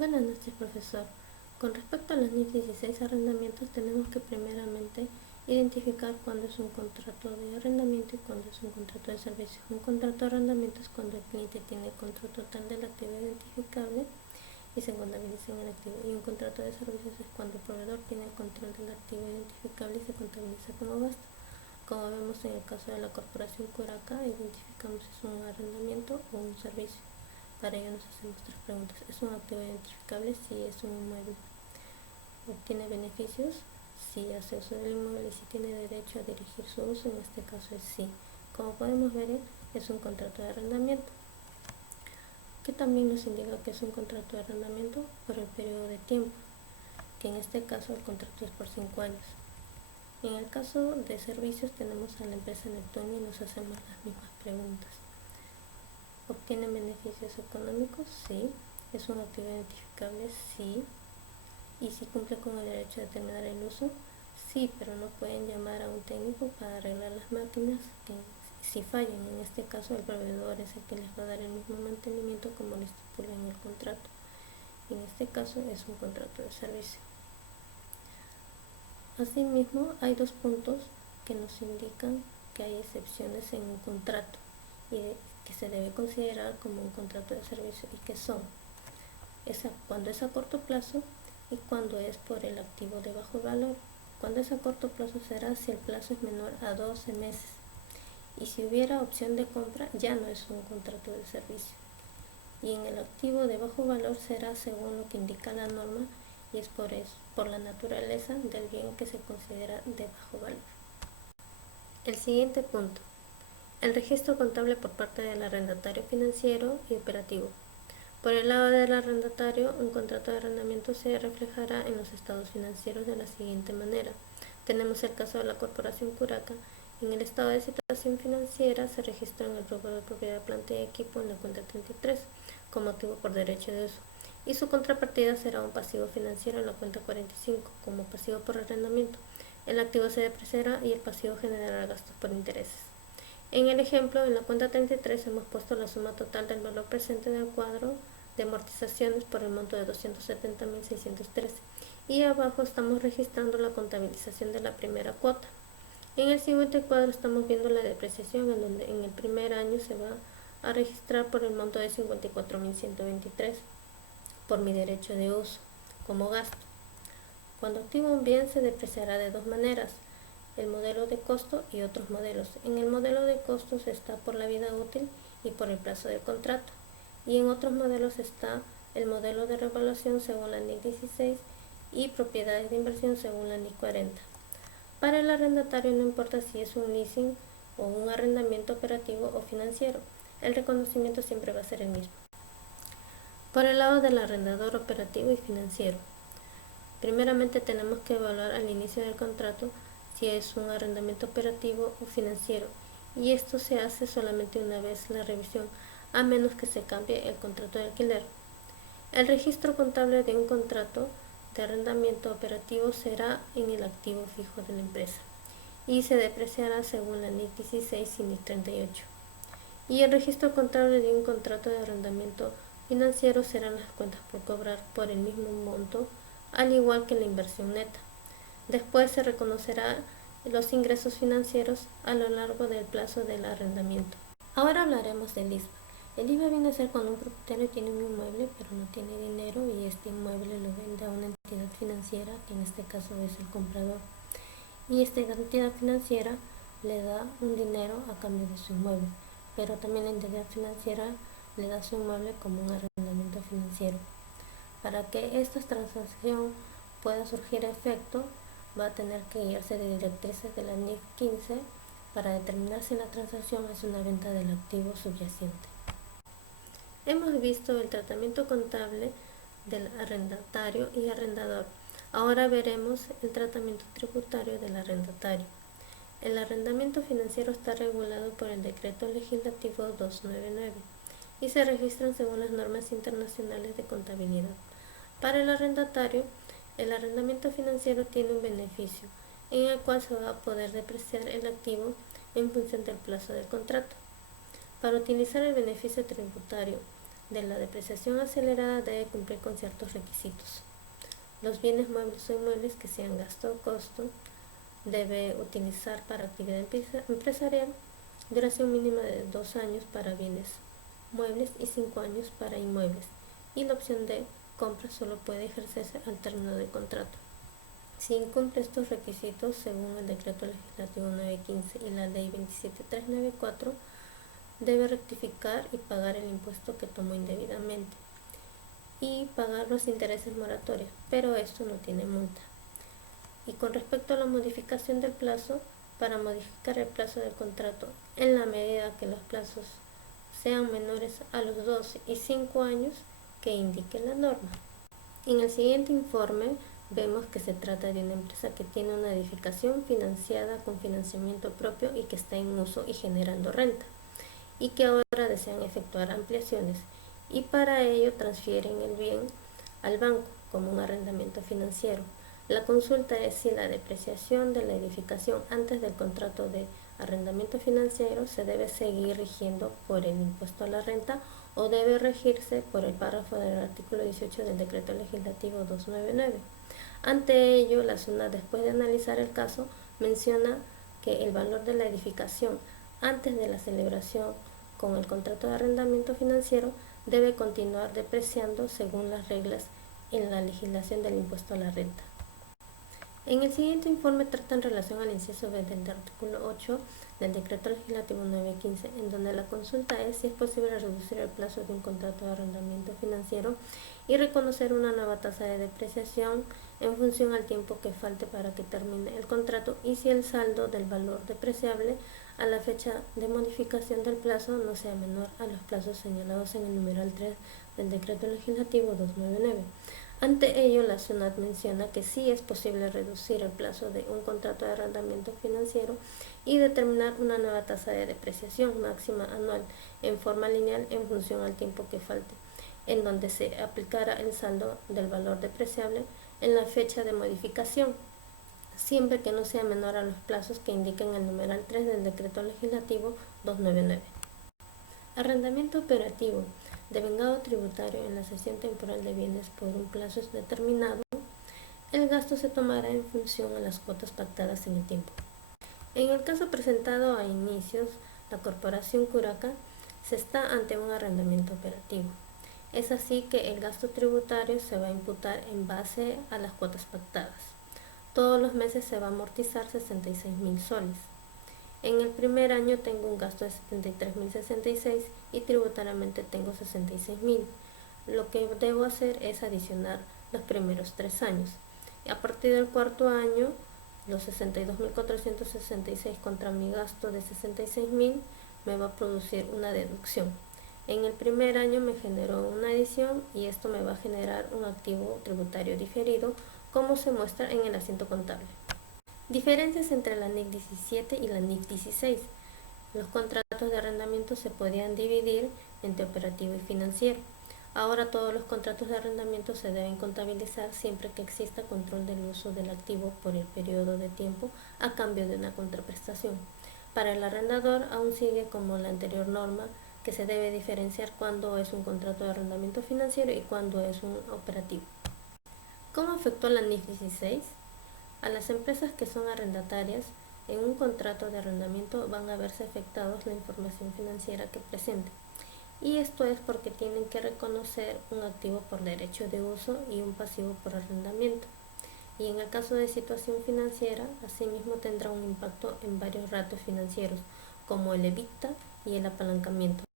Buenas noches, profesor. Con respecto a los NIF 16 arrendamientos, tenemos que primeramente identificar cuándo es un contrato de arrendamiento y cuándo es un contrato de servicio. Un contrato de arrendamiento es cuando el cliente tiene control total del activo identificable y se contabiliza en el activo. Y un contrato de servicios es cuando el proveedor tiene el control del activo identificable y se contabiliza como gasto. Como vemos en el caso de la corporación Curaca, identificamos si es un arrendamiento o un servicio. Para ello nos hacemos tres preguntas. ¿Es un activo identificable? Si es un inmueble. ¿Obtiene beneficios? Si hace uso del inmueble y si tiene derecho a dirigir su uso, en este caso es sí. Como podemos ver, es un contrato de arrendamiento, que también nos indica que es un contrato de arrendamiento por el periodo de tiempo, que en este caso el contrato es por 5 años. En el caso de servicios tenemos a la empresa Neptuno y nos hacemos las mismas preguntas. ¿Obtienen beneficios económicos? Sí. ¿Es un activo identificable? Sí. ¿Y si cumple con el derecho de terminar el uso? Sí, pero no pueden llamar a un técnico para arreglar las máquinas que si fallan. En este caso el proveedor es el que les va a dar el mismo mantenimiento como lo estipula en el contrato. En este caso es un contrato de servicio. Asimismo, hay dos puntos que nos indican que hay excepciones en un contrato y que se debe considerar como un contrato de servicio, y que son cuando es a corto plazo y cuando es por el activo de bajo valor. Cuando es a corto plazo será si el plazo es menor a 12 meses, y si hubiera opción de compra ya no es un contrato de servicio. Y en el activo de bajo valor será según lo que indica la norma, y es por la naturaleza del bien que se considera de bajo valor. El siguiente punto: el registro contable por parte del arrendatario financiero y operativo. Por el lado del arrendatario, un contrato de arrendamiento se reflejará en los estados financieros de la siguiente manera. Tenemos el caso de la corporación Curaca. En el estado de situación financiera se registró en el rubro de propiedad, planta y equipo en la cuenta 33 como activo por derecho de uso, y su contrapartida será un pasivo financiero en la cuenta 45 como pasivo por arrendamiento. El activo se depreciará y el pasivo generará gastos por intereses. En el ejemplo, en la cuenta 33 hemos puesto la suma total del valor presente del cuadro de amortizaciones por el monto de 270.613, y abajo estamos registrando la contabilización de la primera cuota. En el siguiente cuadro estamos viendo la depreciación, en donde en el primer año se va a registrar por el monto de 54.123 por mi derecho de uso como gasto. Cuando activo un bien se depreciará de dos maneras: el modelo de costo y otros modelos. En el modelo de costos está por la vida útil y por el plazo del contrato, y en otros modelos está el modelo de revaluación según la NIC 16 y propiedades de inversión según la NIC 40. Para el arrendatario no importa si es un leasing o un arrendamiento operativo o financiero, el reconocimiento siempre va a ser el mismo. Por el lado del arrendador operativo y financiero, primeramente tenemos que evaluar al inicio del contrato si es un arrendamiento operativo o financiero, y esto se hace solamente una vez la revisión, a menos que se cambie el contrato de alquiler. El registro contable de un contrato de arrendamiento operativo será en el activo fijo de la empresa y se depreciará según la NIC 16 y NIC 38. Y el registro contable de un contrato de arrendamiento financiero serán las cuentas por cobrar por el mismo monto, al igual que la inversión neta. Después se reconocerá los ingresos financieros a lo largo del plazo del arrendamiento. Ahora hablaremos del IVA. El IVA viene a ser cuando un propietario tiene un inmueble pero no tiene dinero y este inmueble lo vende a una entidad financiera, que en este caso es el comprador, y esta entidad financiera le da un dinero a cambio de su inmueble, pero también la entidad financiera le da su inmueble como un arrendamiento financiero. Para que esta transacción pueda surgir a efecto, va a tener que guiarse de directrices de la NIC 15 para determinar si la transacción es una venta del activo subyacente. Hemos visto el tratamiento contable del arrendatario y arrendador. Ahora veremos el tratamiento tributario del arrendatario. El arrendamiento financiero está regulado por el Decreto Legislativo 299 y se registran según las normas internacionales de contabilidad. Para el arrendatario, el arrendamiento financiero tiene un beneficio en el cual se va a poder depreciar el activo en función del plazo del contrato. Para utilizar el beneficio tributario de la depreciación acelerada debe cumplir con ciertos requisitos. Los bienes muebles o inmuebles que sean gasto o costo debe utilizar para actividad empresarial, duración mínima de 2 años para bienes muebles y 5 años para inmuebles, y la opción de compra solo puede ejercerse al término del contrato. Si incumple estos requisitos, según el Decreto Legislativo 915 y la Ley 27394, debe rectificar y pagar el impuesto que tomó indebidamente y pagar los intereses moratorios, pero esto no tiene multa. Y con respecto a la modificación del plazo, para modificar el plazo del contrato en la medida que los plazos sean menores a los 2 y 5 años que indique la norma. En el siguiente informe vemos que se trata de una empresa que tiene una edificación financiada con financiamiento propio y que está en uso y generando renta, y que ahora desean efectuar ampliaciones, y para ello transfieren el bien al banco como un arrendamiento financiero. La consulta es si la depreciación de la edificación antes del contrato de arrendamiento financiero se debe seguir rigiendo por el impuesto a la renta o debe regirse por el párrafo del artículo 18 del Decreto Legislativo 299. Ante ello, la SUNAT, después de analizar el caso, menciona que el valor de la edificación antes de la celebración con el contrato de arrendamiento financiero debe continuar depreciando según las reglas en la legislación del impuesto a la renta. En el siguiente informe trata en relación al inciso B del artículo 8 del Decreto Legislativo 915, en donde la consulta es si es posible reducir el plazo de un contrato de arrendamiento financiero y reconocer una nueva tasa de depreciación en función al tiempo que falte para que termine el contrato, y si el saldo del valor depreciable a la fecha de modificación del plazo no sea menor a los plazos señalados en el numeral 3 del Decreto Legislativo 299. Ante ello, la SUNAT menciona que sí es posible reducir el plazo de un contrato de arrendamiento financiero y determinar una nueva tasa de depreciación máxima anual en forma lineal en función al tiempo que falte, en donde se aplicará el saldo del valor depreciable en la fecha de modificación, siempre que no sea menor a los plazos que indiquen el numeral 3 del Decreto Legislativo 299. Arrendamiento operativo. Devengado tributario en la cesión temporal de bienes por un plazo determinado, el gasto se tomará en función a las cuotas pactadas en el tiempo. En el caso presentado a inicios, la Corporación Curaca se está ante un arrendamiento operativo. Es así que el gasto tributario se va a imputar en base a las cuotas pactadas. Todos los meses se va a amortizar 66.000 soles. En el primer año tengo un gasto de 73.066 y tributariamente tengo 66.000. Lo que debo hacer es adicionar los primeros 3 años. A partir del cuarto año, los 62.466 contra mi gasto de 66.000 me va a producir una deducción. En el primer año me generó una adición y esto me va a generar un activo tributario diferido, como se muestra en el asiento contable. Diferencias entre la NIC 17 y la NIC 16. Los contratos de arrendamiento se podían dividir entre operativo y financiero. Ahora todos los contratos de arrendamiento se deben contabilizar siempre que exista control del uso del activo por el periodo de tiempo a cambio de una contraprestación. Para el arrendador aún sigue como la anterior norma, que se debe diferenciar cuándo es un contrato de arrendamiento financiero y cuándo es un operativo. ¿Cómo afectó la NIC 16? A las empresas que son arrendatarias en un contrato de arrendamiento van a verse afectados la información financiera que presenten, y esto es porque tienen que reconocer un activo por derecho de uso y un pasivo por arrendamiento, y en el caso de situación financiera, asimismo tendrá un impacto en varios ratios financieros como el EBITDA y el apalancamiento.